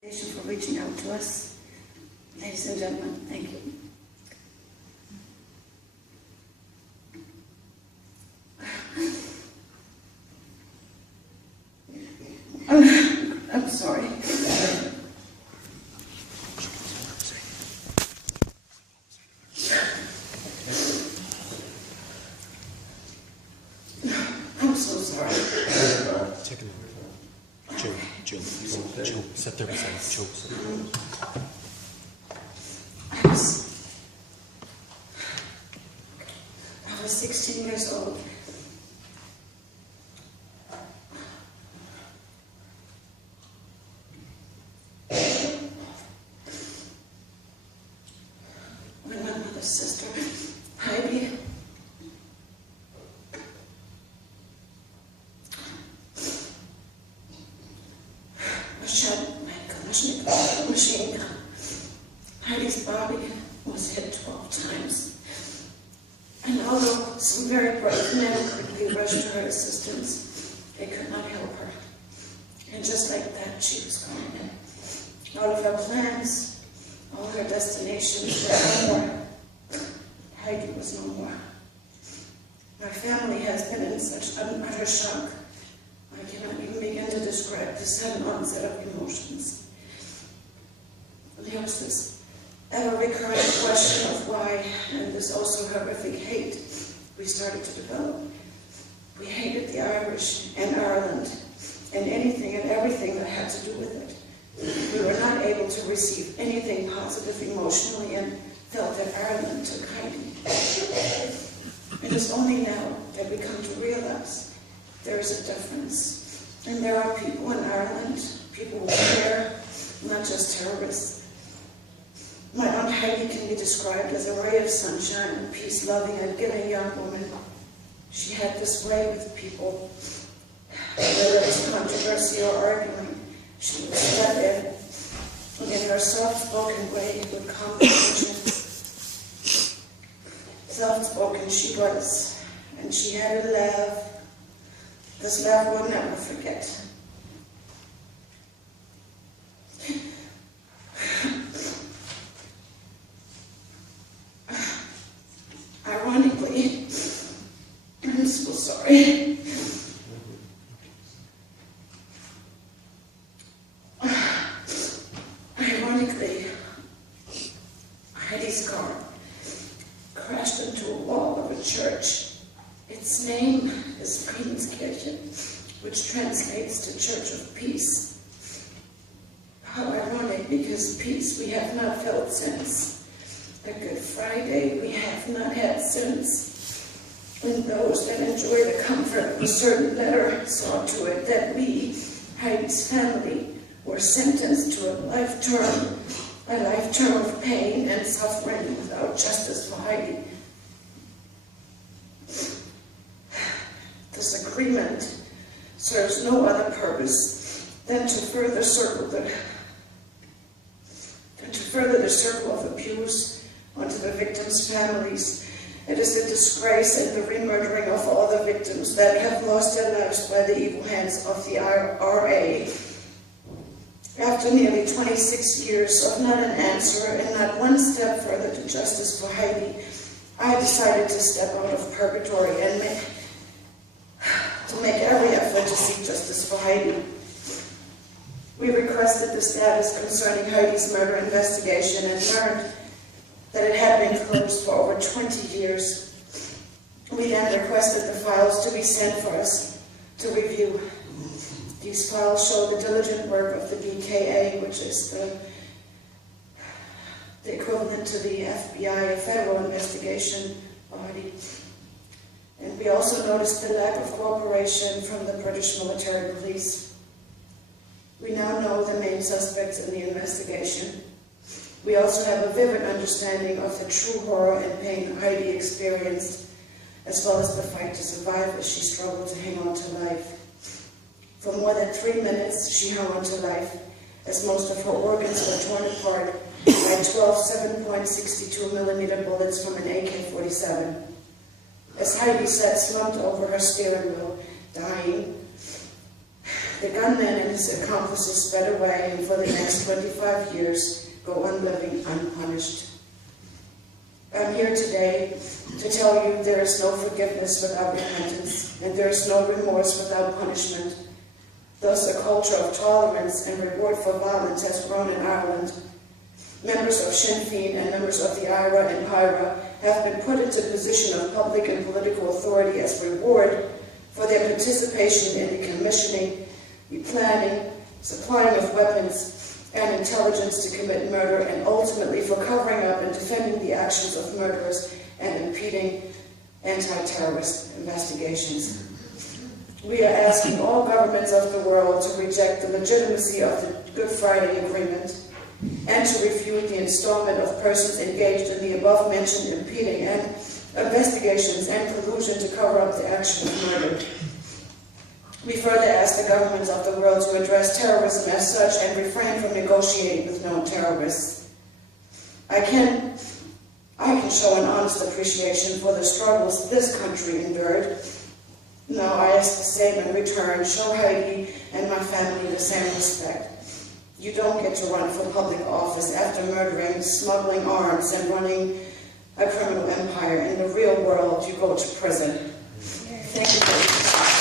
For reaching out to us. Ladies and gentlemen, thank you. I'm sorry. I'm so sorry. Take a minute. Joe, sit there beside Joe. I was 16 years old. When my mother's sister, Heidi, shot by a machine gun. Heidi's body was hit 12 times. And although some very brave men quickly rushed to her assistance, they could not help her. And just like that, she was gone. All of her plans, all her destinations were no more. Heidi was no more. My family has been in such utter shock. I cannot even begin to describe the sudden onset of emotions. There was this ever-recurring question of why, and this also horrific hate we started to develop. We hated the Irish and Ireland and anything and everything that had to do with it. We were not able to receive anything positive emotionally and felt that Ireland took Heidi. It is only now that we come to realize there is a difference. And there are people in Ireland, people who care, not just terrorists. My Aunt Heidi can be described as a ray of sunshine and peace-loving and giving young woman. She had this way with people. Whether there was controversy or arguing, she would step in, and in her soft-spoken way would calm the tension. Soft-spoken she was, and she had a laugh. This laugh we'll never forget. Ironically, I'm so sorry. Ironically, Heidi's car crashed into a wall of a church. Its name is Friedenskirche, which translates to Church of Peace. How ironic, because peace we have not felt since. A Good Friday we have not had since. And those that enjoy the comfort of a certain letter saw to it that we, Heidi's family, were sentenced to a life term of pain and suffering without justice for Heidi. This agreement serves no other purpose than to further the circle of abuse onto the victims' families. It is a disgrace and the remurdering of all the victims that have lost their lives by the evil hands of the IRA. After nearly 26 years of not an answer and not one step further to justice for Heidi, I decided to step out of purgatory and make every effort to seek justice for Heidi. We requested the status concerning Heidi's murder investigation and learned that it had been closed for over 20 years. We then requested the files to be sent for us to review. These files show the diligent work of the DKA, which is the equivalent to the FBI, a federal investigation body. And we also noticed the lack of cooperation from the British military police. We now know the main suspects in the investigation. We also have a vivid understanding of the true horror and pain Heidi experienced, as well as the fight to survive as she struggled to hang on to life. For more than 3 minutes, she hung on to life, as most of her organs were torn apart by 12 7.62 millimeter bullets from an AK-47. As Heidi sat slumped over her steering wheel, dying, The gunman and his accomplices sped away and for the next 25 years go on living unpunished. I'm here today to tell you there is no forgiveness without repentance, and there is no remorse without punishment. Thus, a culture of tolerance and reward for violence has grown in Ireland. Members of Sinn Féin and members of the IRA and HIRA have been put into position of public and political authority as reward for their participation in the commissioning, the planning, supplying of weapons, and intelligence to commit murder, and ultimately for covering up and defending the actions of murderers and impeding anti-terrorist investigations. We are asking all governments of the world to reject the legitimacy of the Good Friday Agreement and to refute the installment of persons engaged in the above-mentioned impeding and investigations and collusion to cover up the action of murder. We further ask the governments of the world to address terrorism as such and refrain from negotiating with known terrorists. I can show an honest appreciation for the struggles this country endured. Now I ask the same in return. Show Heidi and my family the same respect. You don't get to run for public office after murdering, smuggling arms, and running a criminal empire. In the real world, you go to prison. Thank you very much.